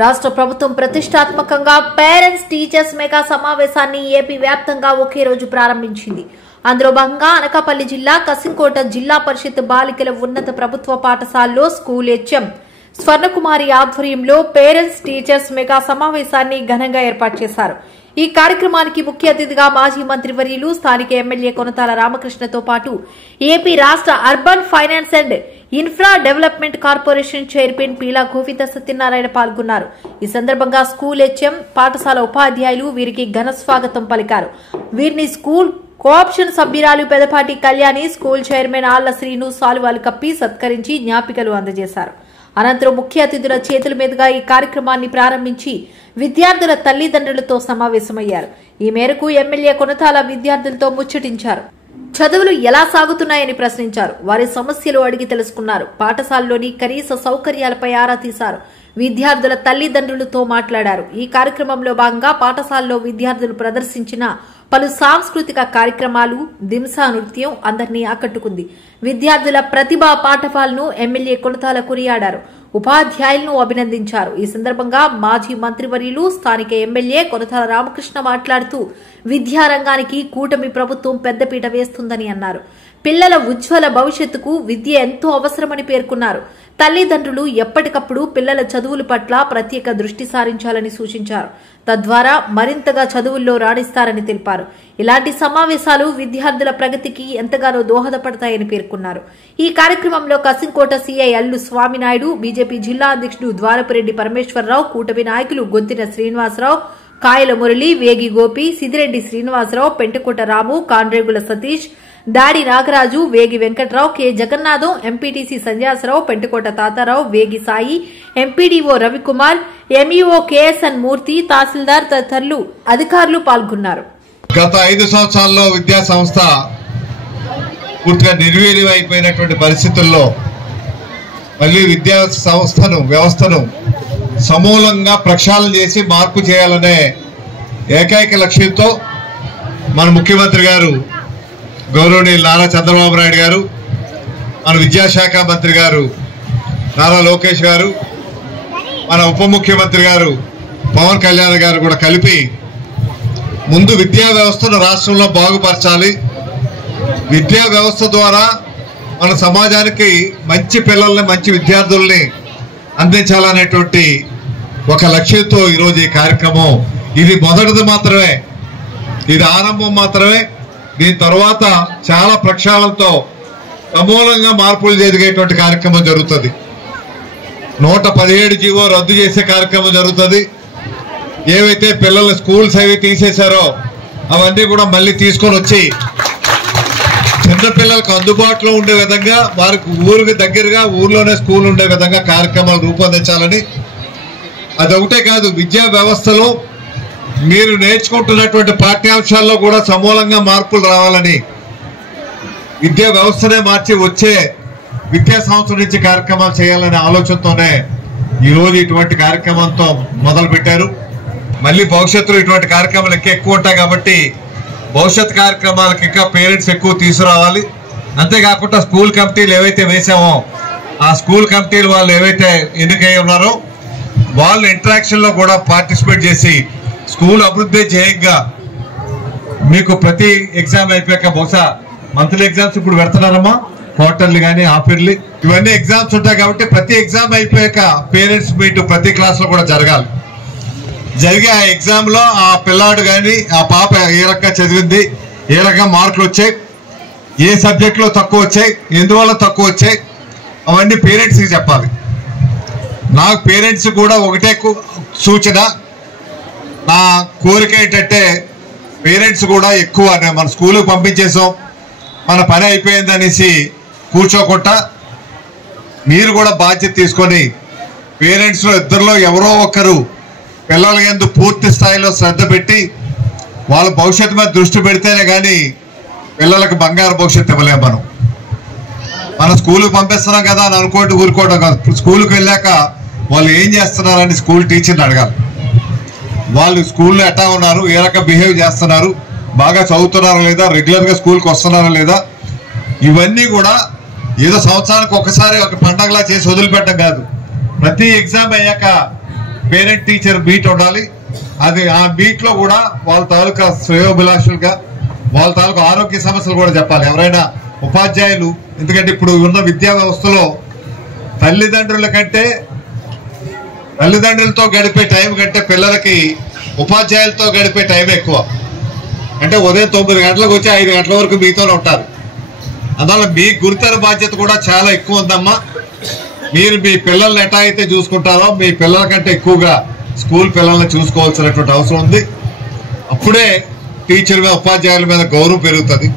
రాష్ట్ర ప్రభుత్వం ప్రతిష్టాత్మకంగా పేరెంట్స్ టీచర్స్ మెగా సమావేశాన్ని ఏపీ వ్యాప్తంగా ఒకే రోజు ప్రారంభించింది. అందులో భాగంగా అనకాపల్లి జిల్లా కసింకోట జిల్లా పరిషత్ బాలికల ఉన్నత ప్రభుత్వ పాఠశాలలో స్కూల్ హెచ్ఎం స్వర్ణకుమారి ఆధ్వర్యంలో పేరెంట్స్ టీచర్స్ మెగా సమావేశాన్ని ఘనంగా ఏర్పాటు చేశారు. ఈ కార్యక్రమానికి ముఖ్య అతిథిగా మాజీ మంత్రివర్యులు స్థానిక ఎమ్మెల్యే కొనతాల రామకృష్ణతో పాటు ఏపీ రాష్ట్ర urban finance and infra development corporation chairman Peela Govinda Satyanarayana పాల్గొన్నారు. ఈ సందర్భంగా స్కూల్ హెచ్ఎం పాఠశాల ఉపాధ్యాయులు వీరికి ఘన స్వాగతం పలికారు. వీరిని స్కూల్ కోఆప్షన్ సభ్యురాలు పెదపాటి కళ్యాణి, స్కూల్ చైర్మన్ ఆళ్ల శ్రీను సాలువాలు కప్పి సత్కరించి జ్ఞాపికలు అందజేశారు. అనంతరం ముఖ్య అతిథుల చేతుల మీదుగా ఈ కార్యక్రమాన్ని ప్రారంభించి విద్యార్థుల తల్లిదండ్రులతో సమావేశమయ్యారు. ఈ మేరకు ఎమ్మెల్యే కొనతాల విద్యార్థులతో ముచ్చటించారు. చదువులు ఎలా సాగుతున్నాయని ప్రశ్నించారు. వారి సమస్యలు అడిగి తెలుసుకున్నారు. పాఠశాలలోని కనీస సౌకర్యాలపై ఆరా తీశారు. విద్యార్థుల తల్లిదండ్రులతో మాట్లాడారు. ఈ కార్యక్రమంలో భాగంగా పాఠశాలలో విద్యార్థులు ప్రదర్శించిన పలు సాంస్కృతిక కార్యక్రమాలు, దింసా నృత్యం అందరినీ ఆకట్టుకుంది. విద్యార్థుల ప్రతిభా పాఠవాలను ఎమ్మెల్యే కొనతాల కొనియాడారు. ఉపాధ్యాయులను అభినందించారు. ఈ సందర్భంగా మాజీ మంత్రివర్యులు స్థానిక ఎమ్మెల్యే కొనతాల రామకృష్ణ మాట్లాడుతూ విద్యారంగానికి కూటమి ప్రభుత్వం పెద్దపీట వేస్తుందని అన్నారు. పిల్లల ఉజ్వల భవిష్యత్తుకు విద్య ఎంతో అవసరమని పేర్కొన్నారు. తల్లిదండ్రులు ఎప్పటికప్పుడు పిల్లల చదువుల పట్ల ప్రత్యేక దృష్టి సారించాలని సూచించారు. తద్వారా మరింతగా చదువుల్లో రాణిస్తారని తెలిపారు. ఇలాంటి సమావేశాలు విద్యార్థుల ప్రగతికి ఎంతగానో దోహదపడతాయని పేర్కొన్నారు. ఈ కార్యక్రమంలో కసింకోట సీఐ అల్లు స్వామినాయుడు, బీజేపీ జిల్లా అధ్యక్షుడు ద్వారపురెడ్డి పరమేశ్వరరావు, కూటమి నాయకులు గొంతిన శ్రీనివాసరావు, కాయల మురళి, వేగి గోపి, సిద్దిరెడ్డి శ్రీనివాసరావు, పెంటకోట రాము, Kandregula Satish, Dadi Nagaraju, Vegi Venkatrao, K Jagannatham, MPTC Sanjasarao, Pentakota Tatarao, Vegi Sai, MPDO Ravikumar, MEO KSN Murthy, tahsildar తదితరులు అధికారులు పాల్గొన్నారు. గత 5 సంవత్సరాల్లో విద్యా సంస్థ పూర్తిగా నిర్వీర్యం అయిపోయినటువంటి పరిస్థితుల్లో మళ్ళీ విద్యా వ్యవస్థను సమూలంగా ప్రక్షాళన చేసి మార్పు చేయాలనే ఏకైక లక్ష్యంతో మన ముఖ్యమంత్రి గారు గౌరవనీయులు నారా చంద్రబాబు నాయుడు గారు, మన విద్యాశాఖ మంత్రి గారు నారా లోకేష్ గారు, మన ఉప ముఖ్యమంత్రి గారు పవన్ కళ్యాణ్ గారు కూడా కలిపి ముందు విద్యా వ్యవస్థను రాష్ట్రంలో బాగుపరచాలి, విద్యా వ్యవస్థ ద్వారా మన సమాజానికి మంచి పిల్లల్ని, మంచి విద్యార్థుల్ని అందించాలనేటువంటి ఒక లక్ష్యంతో ఈరోజు ఈ కార్యక్రమం, ఇది మొదటిది మాత్రమే, ఇది ఆరంభం మాత్రమే. దీని తర్వాత చాలా ప్రక్షాళనతో సమూలంగా మార్పులు జరిగేటువంటి కార్యక్రమం జరుగుతుంది. 117 జీవో రద్దు చేసే కార్యక్రమం జరుగుతుంది. ఏవైతే పిల్లల స్కూల్స్ అవి తీసేశారో అవన్నీ కూడా మళ్ళీ తీసుకొని వచ్చి చిన్నపిల్లలకు అందుబాటులో ఉండే విధంగా, వారికి ఊరికి దగ్గరగా ఊర్లోనే స్కూల్ ఉండే విధంగా కార్యక్రమాలు రూపొందించాలని, అదొకటే కాదు, విద్యా వ్యవస్థలో మీరు నేర్చుకుంటున్నటువంటి పాఠ్యాంశాల్లో కూడా సమూలంగా మార్పులు రావాలని, విద్యా వ్యవస్థనే మార్చి వచ్చే విద్యా సంవత్సరం నుంచి కార్యక్రమాలు చేయాలనే ఆలోచనతోనే ఈరోజు ఇటువంటి కార్యక్రమంతో మొదలు పెట్టారు. మళ్ళీ భవిష్యత్తులో ఇటువంటి కార్యక్రమాలు ఎక్కువ ఉంటాయి కాబట్టి భవిష్యత్ కార్యక్రమాలకు ఇంకా పేరెంట్స్ ఎక్కువ తీసుకురావాలి. అంతేకాకుండా స్కూల్ కమిటీలు ఏవైతే వేసామో ఆ స్కూల్ కమిటీలు వాళ్ళు ఏవైతే ఎన్నికై ఉన్నారో వాళ్ళు ఇంటరాక్షన్లో కూడా పార్టిసిపేట్ చేసి స్కూల్ అభివృద్ధి ధ్యేయంగా మీకు ప్రతి ఎగ్జామ్ అయిపోయాక, బహుశా మంత్లీ ఎగ్జామ్స్ ఇప్పుడు పెడుతున్నారమ్మా, క్వార్టర్లీ కానీ హాఫ్ ఇయర్లీ ఇవన్నీ ఎగ్జామ్స్ ఉంటాయి కాబట్టి ప్రతి ఎగ్జామ్ అయిపోయాక పేరెంట్స్ మీట్ ప్రతి క్లాస్లో కూడా జరగాలి. జరిగే ఆ ఎగ్జామ్లో ఆ పిల్లాడు కానీ ఆ పాప ఏ రకంగా చదివింది, ఏ రకంగా మార్కులు వచ్చాయి, ఏ సబ్జెక్టులో తక్కువ వచ్చాయి, ఎందువల్ల తక్కువ వచ్చాయి, అవన్నీ పేరెంట్స్కి చెప్పాలి. నాకు పేరెంట్స్ కూడా ఒకటే సూచన, నా కోరిక ఏంటంటే పేరెంట్స్ కూడా ఎక్కువ మన స్కూల్కి పంపించేసాం, మన పని అయిపోయింది అనేసి కూర్చోకుండా మీరు కూడా బాధ్యత తీసుకొని పేరెంట్స్లో ఇద్దరిలో ఎవరో ఒకరు పిల్లల యందు పూర్తి స్థాయిలో శ్రద్ధ పెట్టి వాళ్ళ భవిష్యత్తు మీద దృష్టి పెడితేనే కానీ పిల్లలకు బంగారు భవిష్యత్తు ఇవ్వలేము. మనం స్కూల్కి పంపిస్తున్నాం కదా అని అనుకోండి ఊరుకోవడం కాదు. స్కూల్కి వెళ్ళాక వాళ్ళు ఏం చేస్తున్నారని స్కూల్ టీచర్ని అడగాలి. వాళ్ళు స్కూల్లో ఎట్లా ఉన్నారు, ఏ రకంగా బిహేవ్ చేస్తున్నారు, బాగా చదువుతున్నారా లేదా, రెగ్యులర్గా స్కూల్కి వస్తున్నారా లేదా, ఇవన్నీ కూడా ఏదో సంవత్సరానికి ఒకసారి ఒక పండగలా చేసి వదిలిపెట్టడం కాదు. ప్రతి ఎగ్జామ్ అయ్యాక పేరెంట్ టీచర్ మీట్ ఉండాలి. అది ఆ మీట్ లో కూడా వాళ్ళ తాలూకా శ్రేయోభిలాషులుగా వాళ్ళ తాలూకా ఆరోగ్య సమస్యలు కూడా చెప్పాలి. ఎవరైనా ఉపాధ్యాయులు, ఎందుకంటే ఇప్పుడు ఉన్న విద్యా వ్యవస్థలో తల్లిదండ్రులతో గడిపే టైం కంటే పిల్లలకి ఉపాధ్యాయులతో గడిపే టైం ఎక్కువ. అంటే ఉదయం 9 గంటలకు వచ్చి 5 గంటల వరకు మీతోనే ఉంటారు. అందువల్ల మీ గురుతర బాధ్యత కూడా చాలా ఎక్కువ ఉందమ్మా. మీరు మీ పిల్లల్ని ఎట్లా అయితే చూసుకుంటారో మీ పిల్లల కంటే ఎక్కువగా స్కూల్ పిల్లల్ని చూసుకోవాల్సినటువంటి అవసరం ఉంది. అప్పుడే టీచర్ మీద, ఉపాధ్యాయుల మీద గౌరవం పెరుగుతుంది.